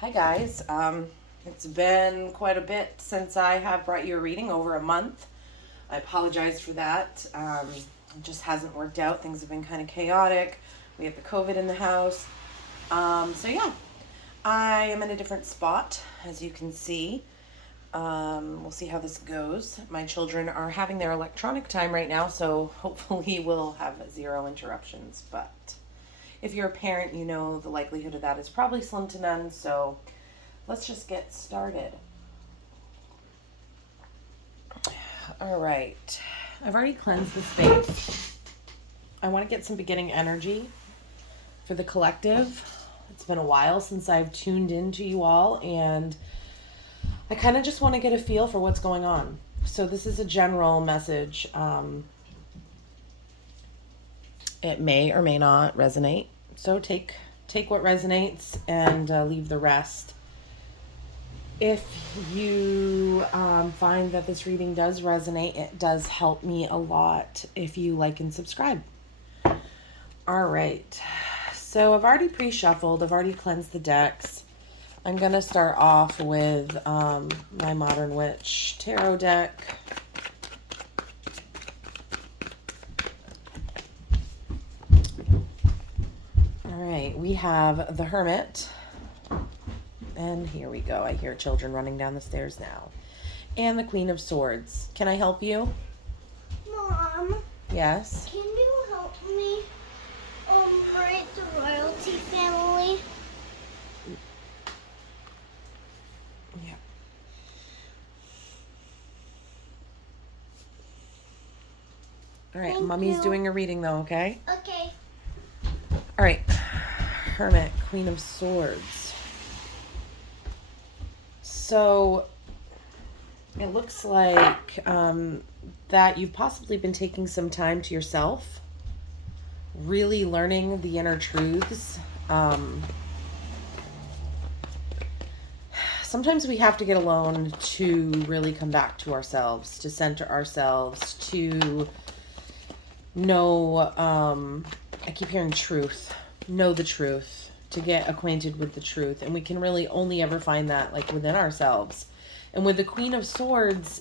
Hi guys. It's been quite a bit since I have brought you a reading, over a month. I apologize for that. It just hasn't worked out. Things have been kind of chaotic. We have the COVID in the house. So I am in a different spot, as you can see. We'll see how this goes. My children are having their electronic time right now, so hopefully we'll have zero interruptions. But if you're a parent, you know the likelihood of that is probably slim to none. So let's just get started. All right. I've already cleansed the space. I want to get some beginning energy for the collective. It's been a while since I've tuned into you all, and I kind of just want to get a feel for what's going on. So this is a general message. It may or may not resonate. So take what resonates and leave the rest. If you find that this reading does resonate, it does help me a lot if you like and subscribe. All right. So I've already pre-shuffled. I've already cleansed the decks. I'm going to start off with my Modern Witch Tarot deck. All right. We have the Hermit. And here we go. I hear children running down the stairs now. And the Queen of Swords. Can I help you? Mom, Yes. can you help me write the royalty family? Yeah. All right. Thank Mommy's you. doing a reading though, okay? Okay. All right. Hermit, Queen of Swords. So it looks like that you've possibly been taking some time to yourself, really learning the inner truths. Sometimes we have to get alone to really come back to ourselves, to center ourselves, to know, I keep hearing truth, know the truth, to get acquainted with the truth. And we can really only ever find that like within ourselves. And with the Queen of Swords,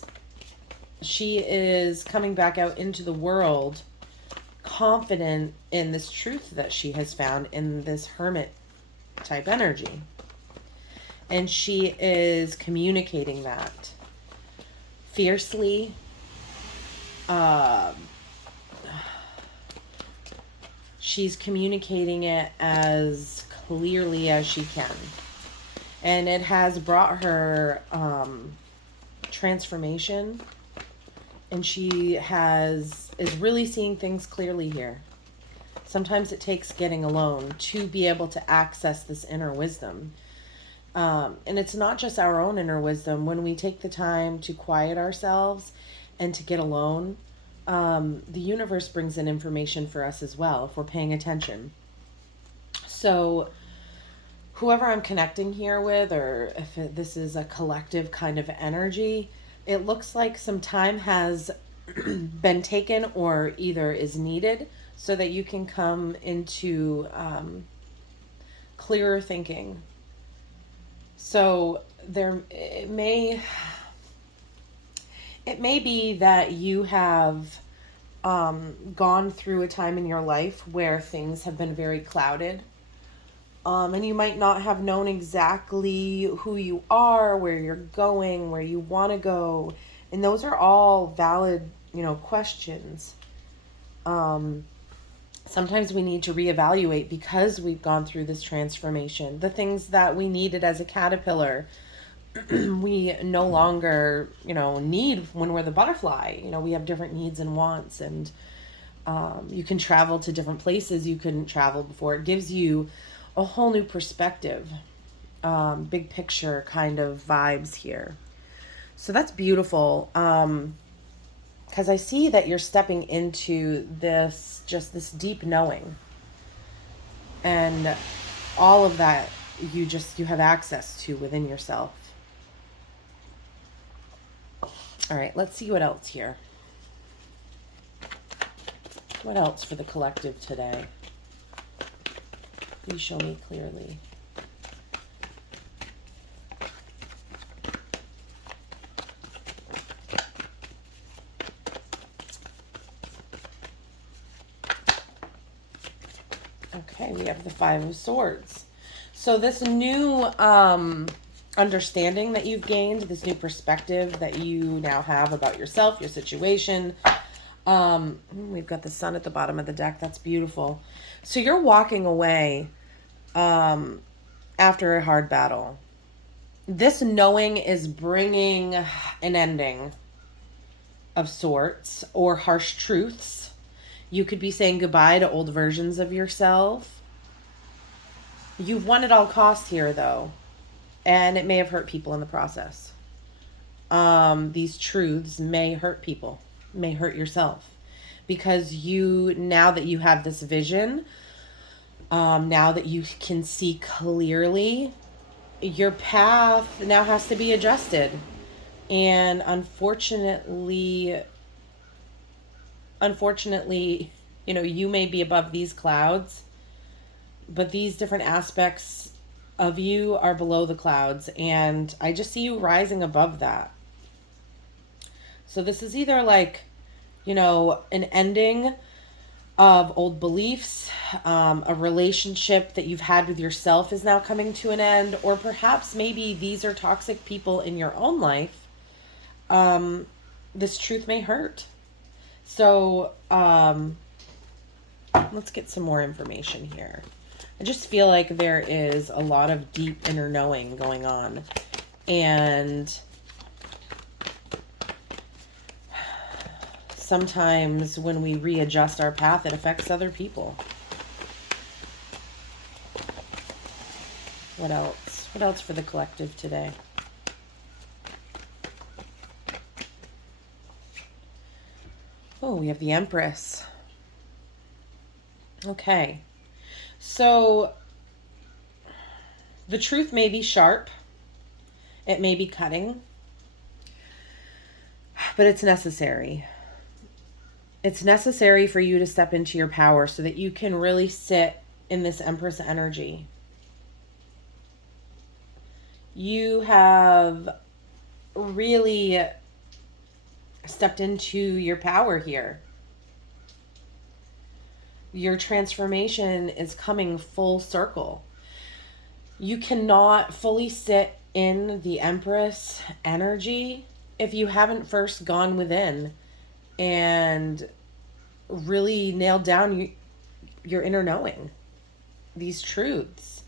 she is coming back out into the world confident in this truth that she has found in this hermit type energy. And she is communicating that fiercely. She's communicating it as clearly as she can. And it has brought her transformation. And she is really seeing things clearly here. Sometimes it takes getting alone to be able to access this inner wisdom. And it's not just our own inner wisdom. When we take the time to quiet ourselves and to get alone, the universe brings in information for us as well if we're paying attention. So whoever I'm connecting here with, or if this is a collective kind of energy, it looks like some time has been taken or either is needed so that you can come into clearer thinking. So it may be that you have gone through a time in your life where things have been very clouded. And you might not have known exactly who you are, where you're going, where you want to go. And those are all valid, questions. Sometimes we need to reevaluate because we've gone through this transformation. The things that we needed as a caterpillar, we no longer, need when we're the butterfly. We have different needs and wants, and you can travel to different places you couldn't travel before. It gives you a whole new perspective, big picture kind of vibes here. So that's beautiful. Because I see that you're stepping into this deep knowing, and all of that you have access to within yourself. All right, let's see what else here. What else for the collective today? Please show me clearly. Okay, we have the Five of Swords. So this new understanding that you've gained, this new perspective that you now have about yourself, your situation. We've got the Sun at the bottom of the deck. That's beautiful. So you're walking away after a hard battle. This knowing is bringing an ending of sorts, or harsh truths. You could be saying goodbye to old versions of yourself. You've won at all costs here, though, and it may have hurt people in the process. These truths may hurt people, may hurt yourself, because now that you have this vision, now that you can see clearly, your path now has to be adjusted. And unfortunately, you may be above these clouds, but these different aspects of you are below the clouds, and I just see you rising above that. So this is either like, an ending of old beliefs, a relationship that you've had with yourself is now coming to an end, or perhaps maybe these are toxic people in your own life. This truth may hurt. So let's get some more information here. I just feel like there is a lot of deep inner knowing going on, and sometimes when we readjust our path, it affects other people. What else? What else for the collective today? Oh, we have the Empress. Okay. So the truth may be sharp. It may be cutting. But it's necessary. It's necessary for you to step into your power so that you can really sit in this Empress energy. You have really stepped into your power here. Your transformation is coming full circle. You cannot fully sit in the Empress energy if you haven't first gone within and really nailed down your inner knowing, these truths.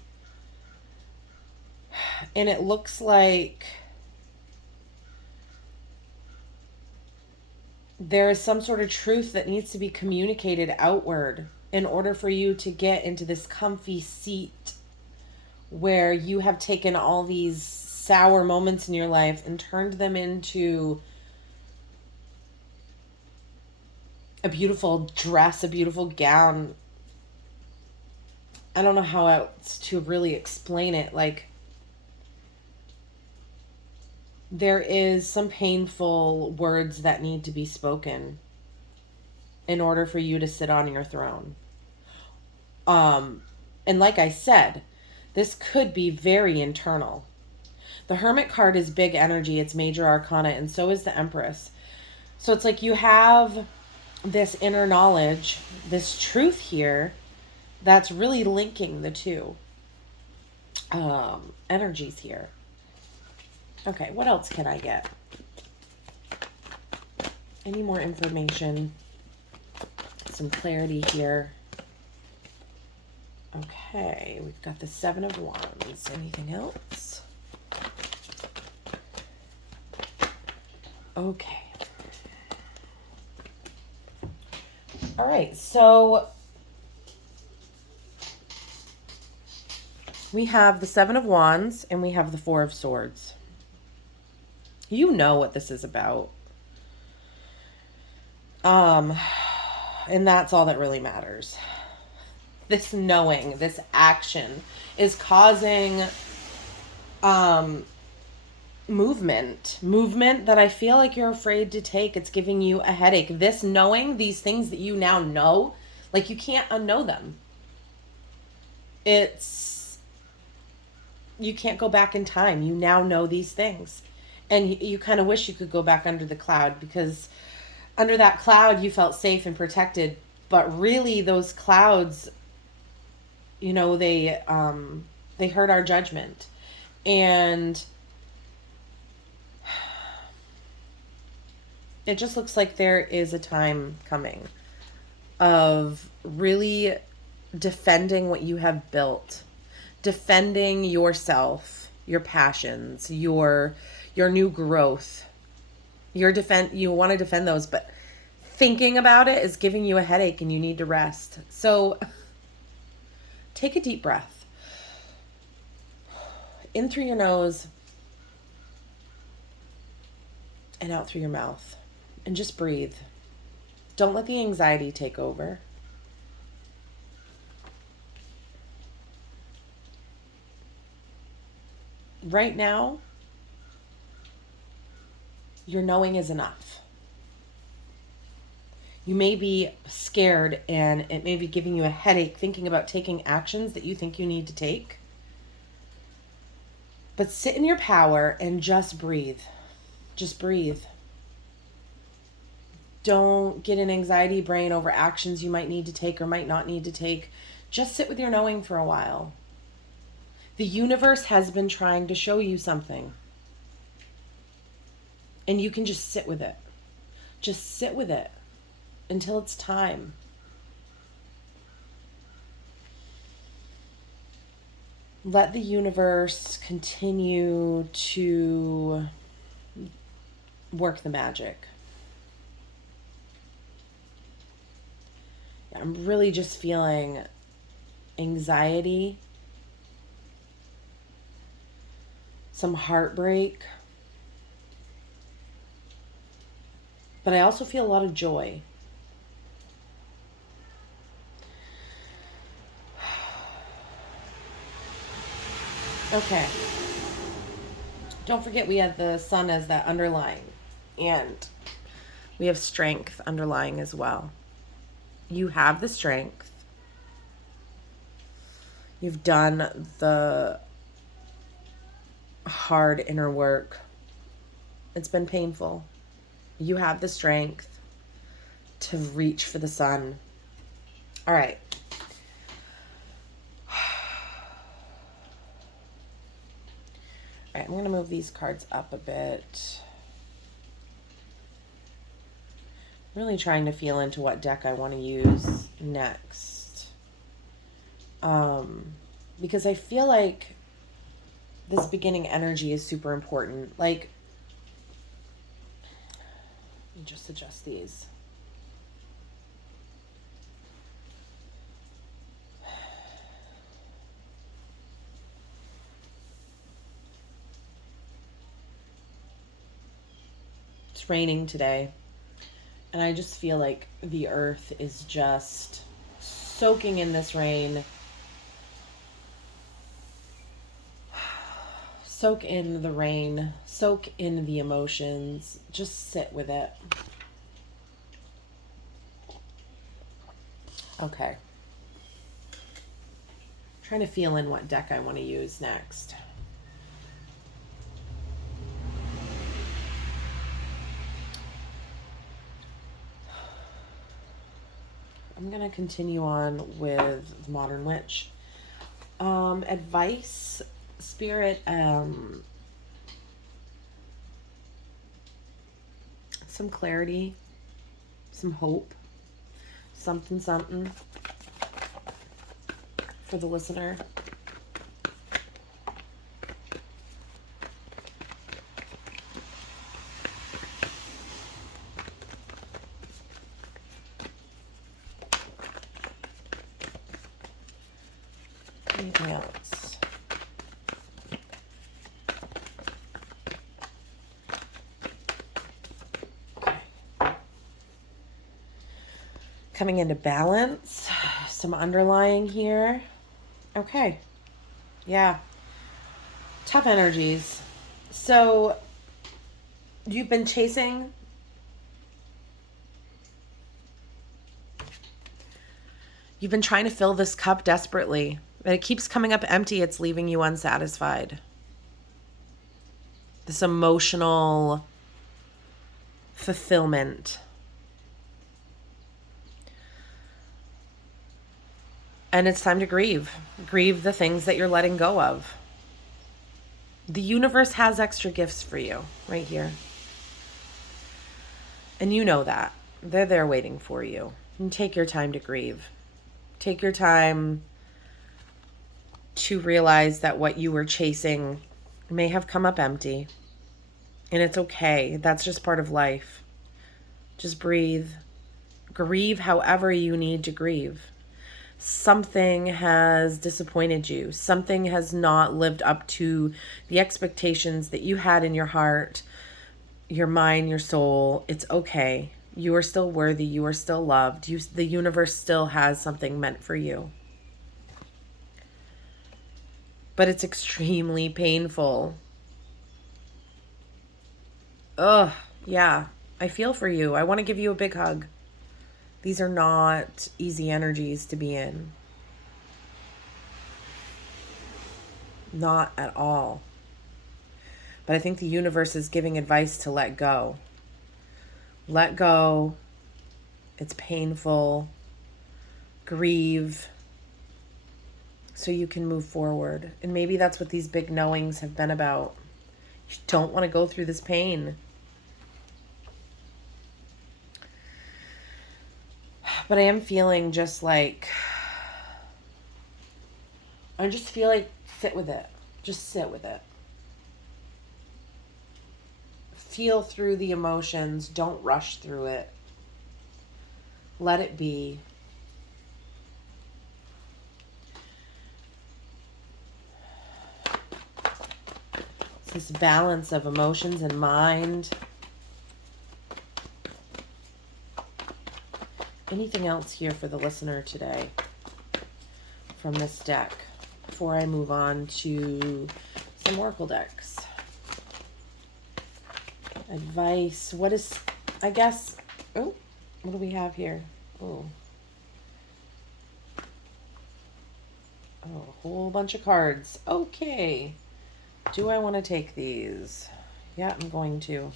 And it looks like there is some sort of truth that needs to be communicated outward in order for you to get into this comfy seat where you have taken all these sour moments in your life and turned them into a beautiful dress, a beautiful gown. I don't know how else to really explain it. Like, there is some painful words that need to be spoken in order for you to sit on your throne. And like I said, this could be very internal. The Hermit card is big energy. It's major arcana, and so is the Empress. So it's like you have this inner knowledge, this truth here that's really linking the two energies here. Okay, what else can I get? Any more information? Some clarity here. Okay, we've got the Seven of Wands. Anything else? Okay. All right, so we have the Seven of Wands and we have the Four of Swords. You know what this is about. And that's all that really matters. This knowing, this action is causing movement that I feel like you're afraid to take. It's giving you a headache. This knowing, these things that you now know, like you can't unknow them. You can't go back in time. You now know these things. And you kind of wish you could go back under the cloud, because under that cloud you felt safe and protected. But really those clouds You know, they heard our judgment. And it just looks like there is a time coming of really defending what you have built, defending yourself, your passions, your new growth. You want to defend those, but thinking about it is giving you a headache and you need to rest. So take a deep breath. In through your nose and out through your mouth. And just breathe. Don't let the anxiety take over. Right now, your knowing is enough. You may be scared and it may be giving you a headache thinking about taking actions that you think you need to take. But sit in your power and just breathe. Just breathe. Don't get an anxiety brain over actions you might need to take or might not need to take. Just sit with your knowing for a while. The universe has been trying to show you something. And you can just sit with it. Just sit with it until it's time. Let the universe continue to work the magic. I'm really just feeling anxiety, some heartbreak, but I also feel a lot of joy. Okay. Don't forget we had the sun as that underlying, and we have strength underlying as well. You have the strength. You've done the hard inner work. It's been painful. You have the strength to reach for the sun. All right. All right, I'm going to move these cards up a bit. Really trying to feel into what deck I want to use next. Because I feel like this beginning energy is super important. Like, let me just adjust these. It's raining today. And I just feel like the earth is just soaking in this rain. Soak in the rain. Soak in the emotions. Just sit with it. Okay. Trying to feel in what deck I want to use next. I'm going to continue on with Modern Witch. Advice, Spirit, some clarity, some hope, something for the listener. Anything else? Okay. Coming into balance, some underlying here. Okay. Yeah. Tough energies. So you've been chasing You've been trying to fill this cup desperately, but it keeps coming up empty. It's leaving you unsatisfied. This emotional fulfillment. And it's time to grieve. Grieve the things that you're letting go of. The universe has extra gifts for you right here. And you know that. They're there waiting for you. And take your time to grieve. Take your time to realize that what you were chasing may have come up empty. And it's okay. That's just part of life. Just breathe. Grieve however you need to grieve. Something has disappointed you. Something has not lived up to the expectations that you had in your heart, your mind, your soul. It's okay. You are still worthy. You are still loved. The universe still has something meant for you. But it's extremely painful. Ugh, yeah. I feel for you. I want to give you a big hug. These are not easy energies to be in. Not at all. But I think the universe is giving advice to let go. Let go. It's painful. Grieve. So you can move forward. And maybe that's what these big knowings have been about. You don't want to go through this pain. But I am feeling just like, I just feel like sit with it. Just sit with it. Feel through the emotions. Don't rush through it. Let it be. It's this balance of emotions and mind. Anything else here for the listener today from this deck before I move on to some oracle decks? Advice. What is, I guess, oh, what do we have here? Oh, a whole bunch of cards. Okay. Do I want to take these? Yeah, I'm going to.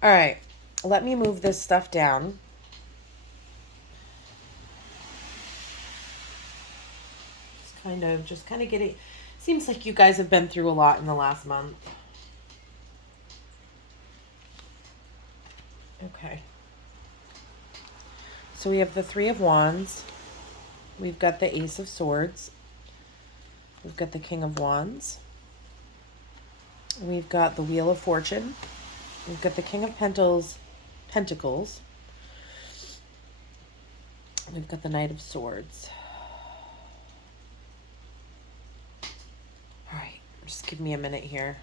All right. Let me move this stuff down. Just kind of getting, seems like you guys have been through a lot in the last month. Okay. So we have the Three of Wands. We've got the Ace of Swords. We've got the King of Wands. We've got the Wheel of Fortune. We've got the King of Pentacles. We've got the Knight of Swords. All right, just give me a minute here.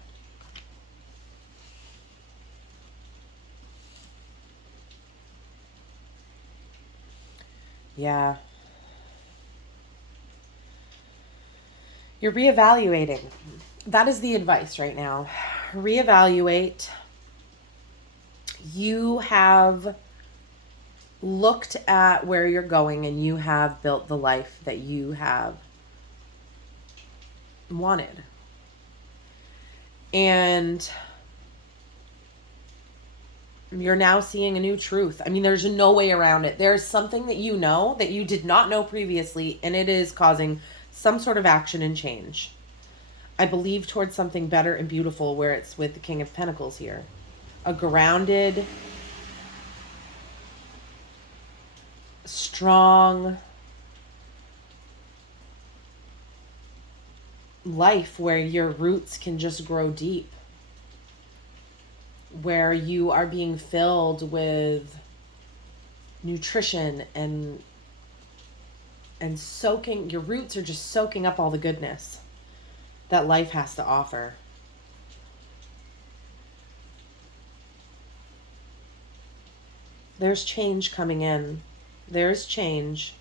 Yeah. You're reevaluating. That is the advice right now. Reevaluate. You have looked at where you're going and you have built the life that you have wanted. And you're now seeing a new truth. I mean, there's no way around it. There's something that you know that you did not know previously, and it is causing some sort of action and change. I believe towards something better and beautiful, where it's with the King of Pentacles here. A grounded, strong life where your roots can just grow deep. Where you are being filled with nutrition and soaking, your roots are just soaking up all the goodness that life has to offer. There's change coming in. There's change.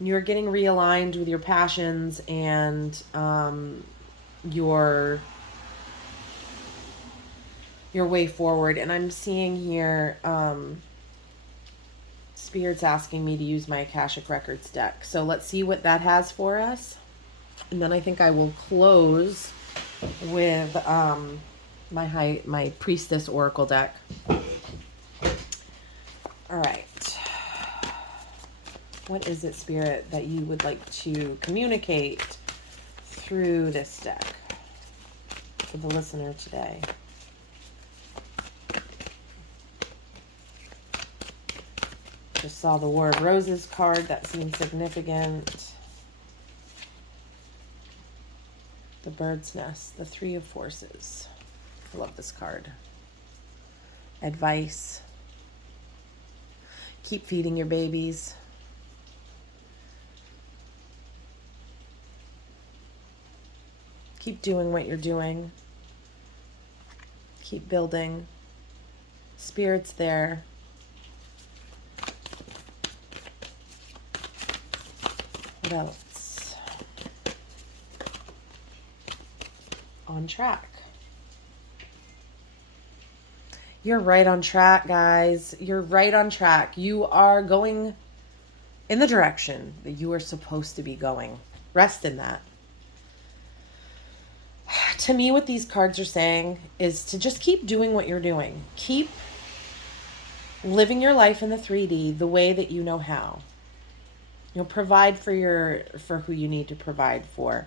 You're getting realigned with your passions and your way forward. And I'm seeing here Spirit's asking me to use my Akashic Records deck. So let's see what that has for us. And then I think I will close with my Priestess Oracle deck. All right. What is it, Spirit, that you would like to communicate through this deck for the listener today? Just saw the War of Roses card. That seems significant. The Bird's Nest, the Three of Forces. I love this card. Advice. Keep feeding your babies. Keep doing what you're doing. Keep building. Spirit's there. What else? On track. You're right on track, guys. You're right on track. You are going in the direction that you are supposed to be going. Rest in that. To me, what these cards are saying is to just keep doing what you're doing. Keep living your life in the 3D the way that you know how. You'll provide for who you need to provide for.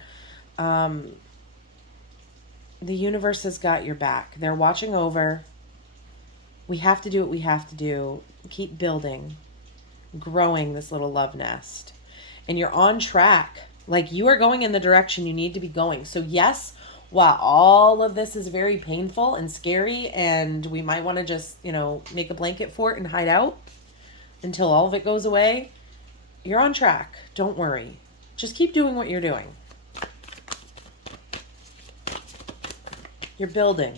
The universe has got your back. They're watching over. We have to do what we have to do. Keep building, growing this little love nest. And you're on track. Like, you are going in the direction you need to be going. So yes, while all of this is very painful and scary, and we might want to just, make a blanket fort and hide out until all of it goes away, you're on track. Don't worry. Just keep doing what you're doing. You're building.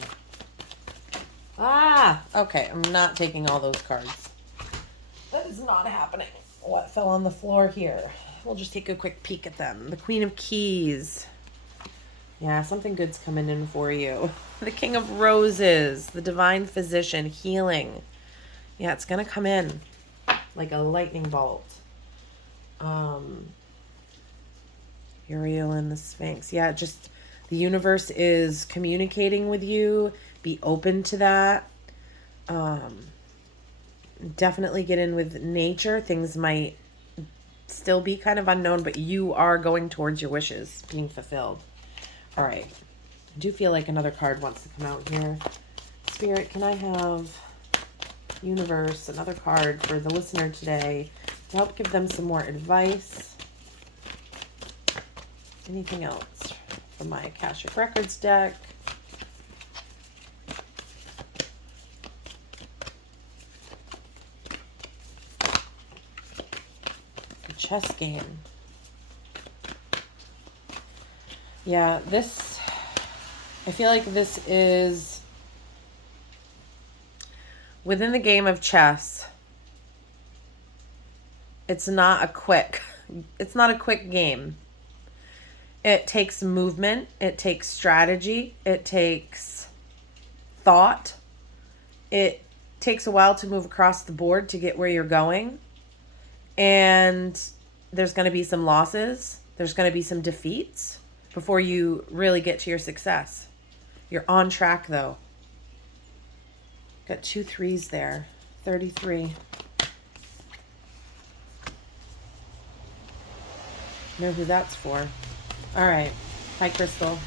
Okay. I'm not taking all those cards. That is not happening. What fell on the floor here? We'll just take a quick peek at them. The Queen of Keys. Yeah, something good's coming in for you. The King of Roses. The Divine Physician. Healing. Yeah, it's going to come in like a lightning bolt. Uriel and the Sphinx. Yeah, just the universe is communicating with you. Be open to that. Definitely get in with nature. Things might still be kind of unknown, but you are going towards your wishes being fulfilled. All right. I do feel like another card wants to come out here. Spirit, can I have universe, another card for the listener today to help give them some more advice? Anything else from my Akashic Records deck? The chess game. Yeah, I feel like this is within the game of chess. It's not a quick game. It takes movement. It takes strategy. It takes thought. It takes a while to move across the board to get where you're going. And there's going to be some losses. There's going to be some defeats before you really get to your success. You're on track, though. Got 2 3s there. 33. Know who that's for. All right. Hi, Crystal.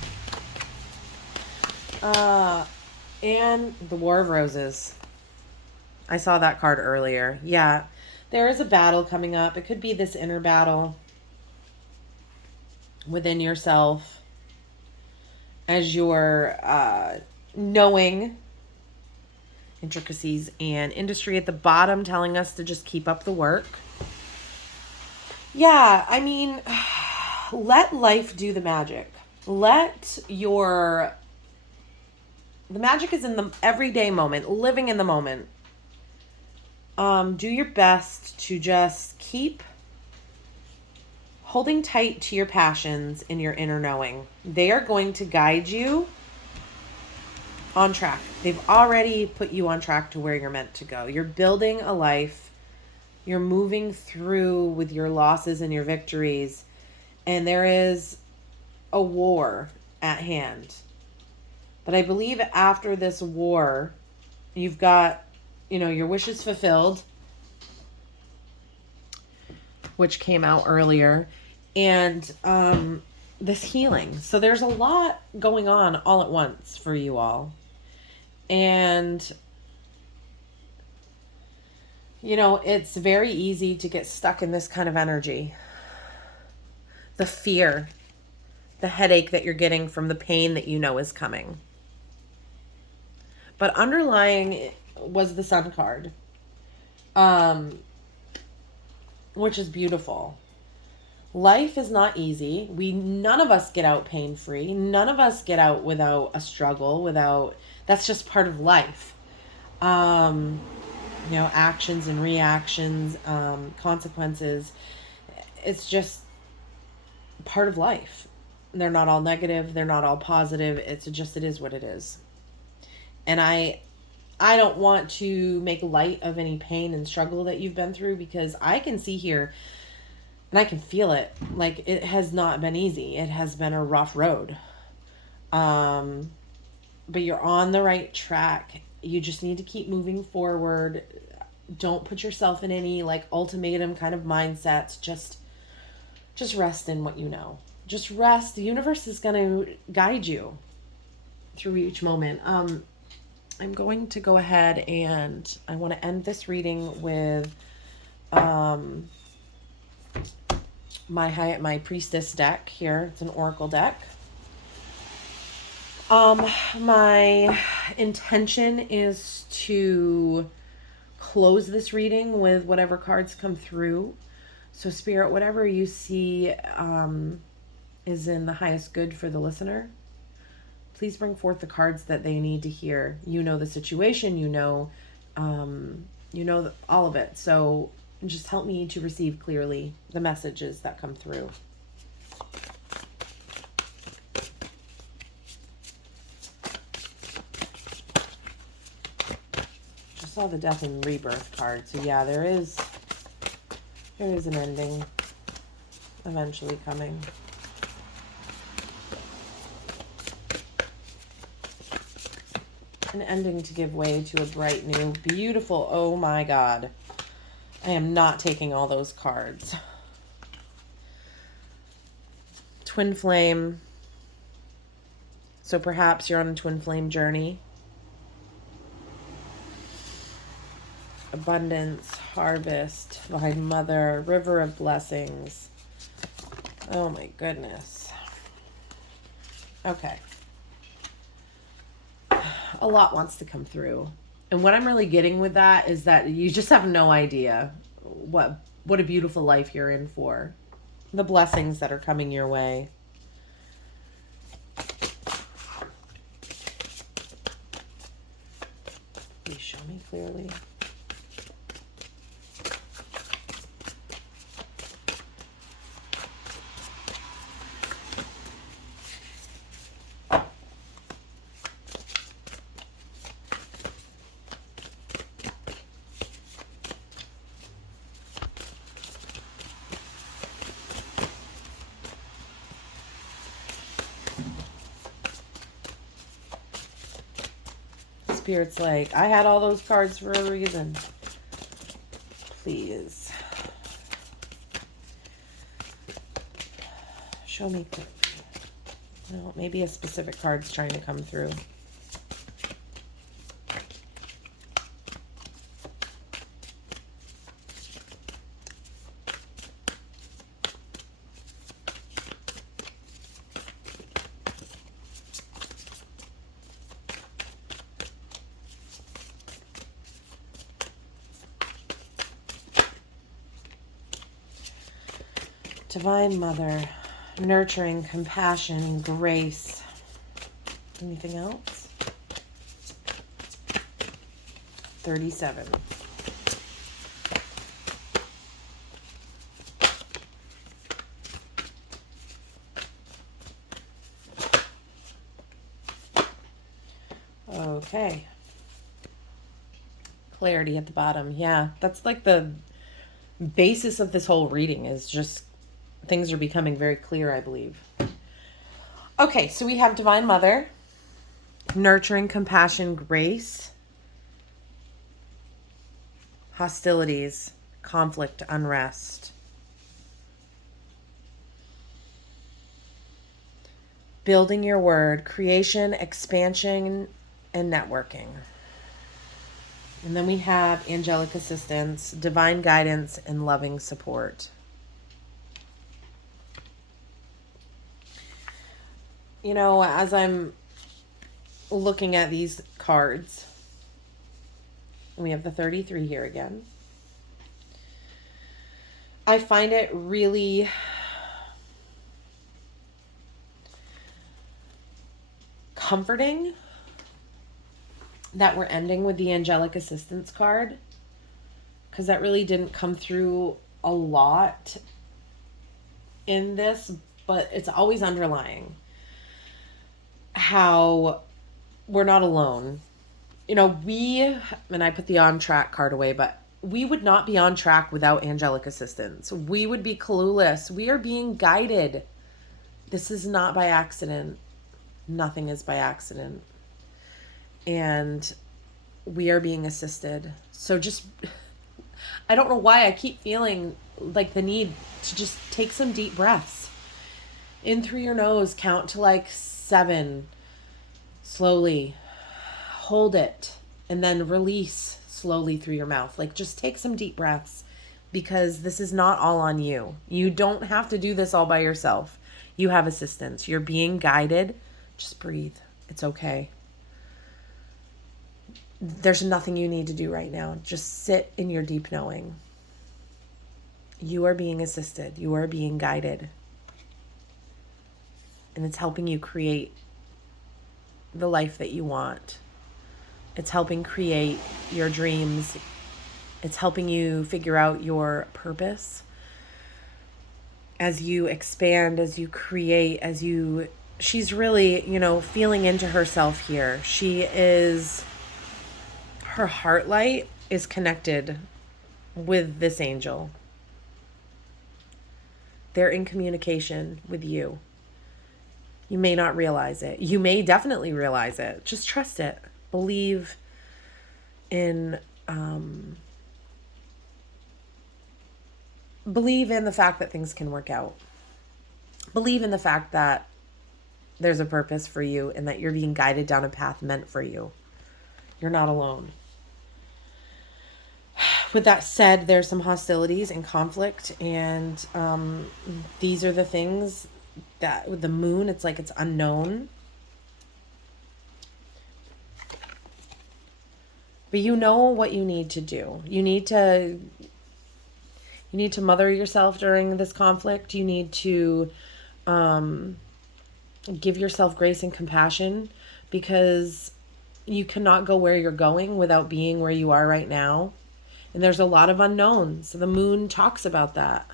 And the War of Roses. I saw that card earlier. Yeah. There is a battle coming up. It could be this inner battle within yourself as you're knowing intricacies and industry at the bottom telling us to just keep up the work. Yeah, I mean, let life do the magic. The magic is in the everyday moment, living in the moment. Do your best to just keep holding tight to your passions and your inner knowing. They are going to guide you on track. They've already put you on track to where you're meant to go. You're building a life. You're moving through with your losses and your victories. And there is a war at hand. But I believe after this war, you've got, your wishes fulfilled. which came out earlier, and this healing. So there's a lot going on all at once for you all. And, you know, it's very easy to get stuck in this kind of energy. The fear, the headache that you're getting from the pain that you know is coming. But underlying was the Sun card, which is beautiful. Life is not easy. None of us get out pain-free. None of us get out without a struggle, that's just part of life. You know, actions and reactions, consequences. It's just part of life. They're not all negative. They're not all positive. It is what it is. And I don't want to make light of any pain and struggle that you've been through, because I can see here and I can feel it. Like, it has not been easy. It has been a rough road. But you're on the right track. You just need to keep moving forward. Don't put yourself in any like ultimatum kind of mindsets. Just rest in what you know. Just rest. The universe is going to guide you through each moment. I'm going to go ahead and I want to end this reading with my priestess deck here. It's an oracle deck. My intention is to close this reading with whatever cards come through. So Spirit, whatever you see is in the highest good for the listener. Please bring forth the cards that they need to hear. You know the situation, you know all of it. So just help me to receive clearly the messages that come through. Just saw the Death and Rebirth card. So yeah, there is an ending eventually coming. An ending to give way to a bright, new, beautiful, oh my God. I am not taking all those cards. Twin flame. So perhaps you're on a twin flame journey. Abundance, harvest, divine mother, river of blessings. Oh my goodness. Okay. A lot wants to come through. And what I'm really getting with that is that you just have no idea what a beautiful life you're in for. The blessings that are coming your way. Please show me clearly. Spirit's like, I had all those cards for a reason. Please. Show me clearly. Well, maybe a specific card's trying to come through. Divine Mother, nurturing, compassion, grace. Anything else? 37. Okay. Clarity at the bottom. Yeah, that's like the basis of this whole reading, is just things are becoming very clear, I believe. Okay, so we have Divine Mother, nurturing, compassion, grace, hostilities, conflict, unrest. building your word, creation, expansion, and networking. And then we have angelic assistance, divine guidance, and loving support. You know, as I'm looking at these cards, we have the 33 here again. I find it really comforting that we're ending with the angelic assistance card, because that really didn't come through a lot in this, but it's always underlying how we're not alone. You know, and I put the on track card away, but we would not be on track without angelic assistance. We would be clueless. We are being guided. This is not by accident. Nothing is by accident. And we are being assisted. So just, I don't know why I keep feeling like the need to just take some deep breaths. In through your nose, count to like 7 slowly. Hold it and then release slowly through your mouth. Like, just take some deep breaths, because this is not all on you. You don't have to do this all by yourself. You have assistance. You're being guided. Just breathe. It's okay. There's nothing you need to do right now. Just sit in your deep knowing. You are being assisted. You are being guided. And it's helping you create the life that you want. It's helping create your dreams. It's helping you figure out your purpose. As you expand, as you create, she's really, feeling into herself here. Her heart light is connected with this angel. They're in communication with you. You may not realize it. You may definitely realize it. Just trust it. Believe in the fact that things can work out. Believe in the fact that there's a purpose for you and that you're being guided down a path meant for you. You're not alone. With that said, there's some hostilities and conflict, and these are the things that with the moon, it's like it's unknown. But you know what you need to do. You need to mother yourself during this conflict. You need to give yourself grace and compassion, because you cannot go where you're going without being where you are right now. And there's a lot of unknowns. The moon talks about that.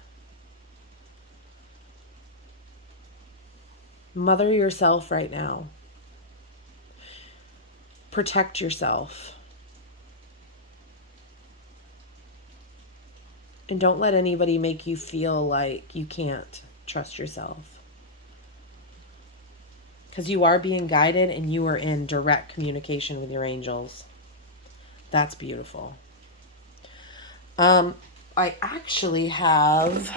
Mother yourself right now. Protect yourself. And don't let anybody make you feel like you can't trust yourself. Because you are being guided and you are in direct communication with your angels. That's beautiful. I actually have,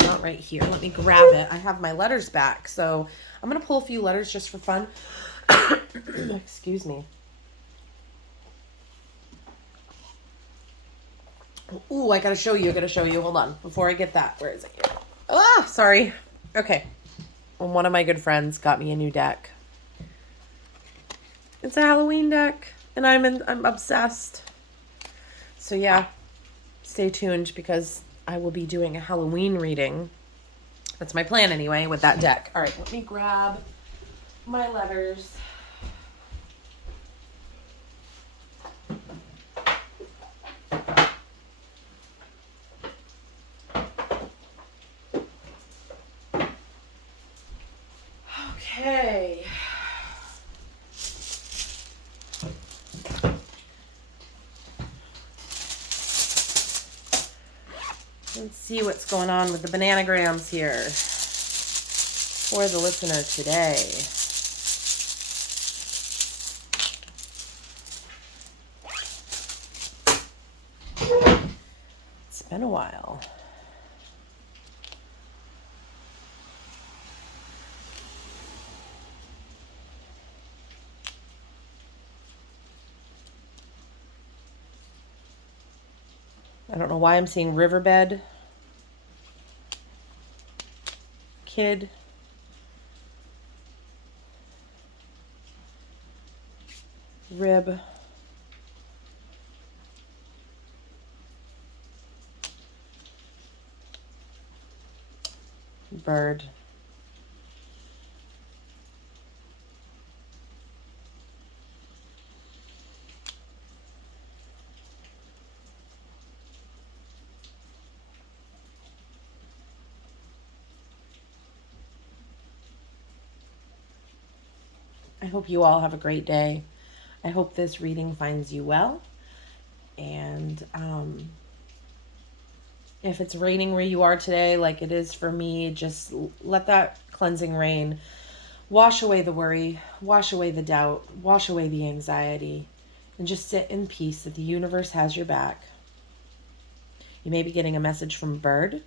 not right here, let me grab it. I have my letters back. So I'm going to pull a few letters just for fun. Excuse me. Ooh, I gotta show you. Hold on. Before I get that. Where is it here? Ah, sorry. Okay. One of my good friends got me a new deck. It's a Halloween deck, and I'm obsessed. So yeah, stay tuned, because I will be doing a Halloween reading. That's my plan anyway with that deck. All right, let me grab my letters. Okay. Let's see what's going on with the bananagrams here for the listener today. It's been a while. I don't know why I'm seeing riverbed. Kid. Rib. Bird. I hope you all have a great day. I hope this reading finds you well. And if it's raining where you are today, like it is for me, just let that cleansing rain wash away the worry, wash away the doubt, wash away the anxiety, and just sit in peace that the universe has your back. You may be getting a message from Bird.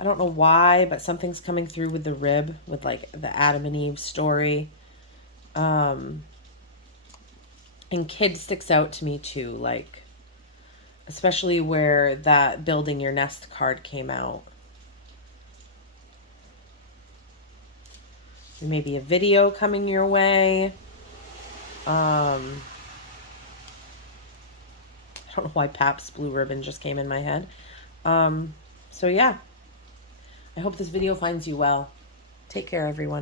I don't know why, but something's coming through with the rib, with like the Adam and Eve story. And kid sticks out to me too, like, especially where that building your nest card came out. There may be a video coming your way. I don't know why Pabst Blue Ribbon just came in my head. So yeah, I hope this video finds you well. Take care, everyone.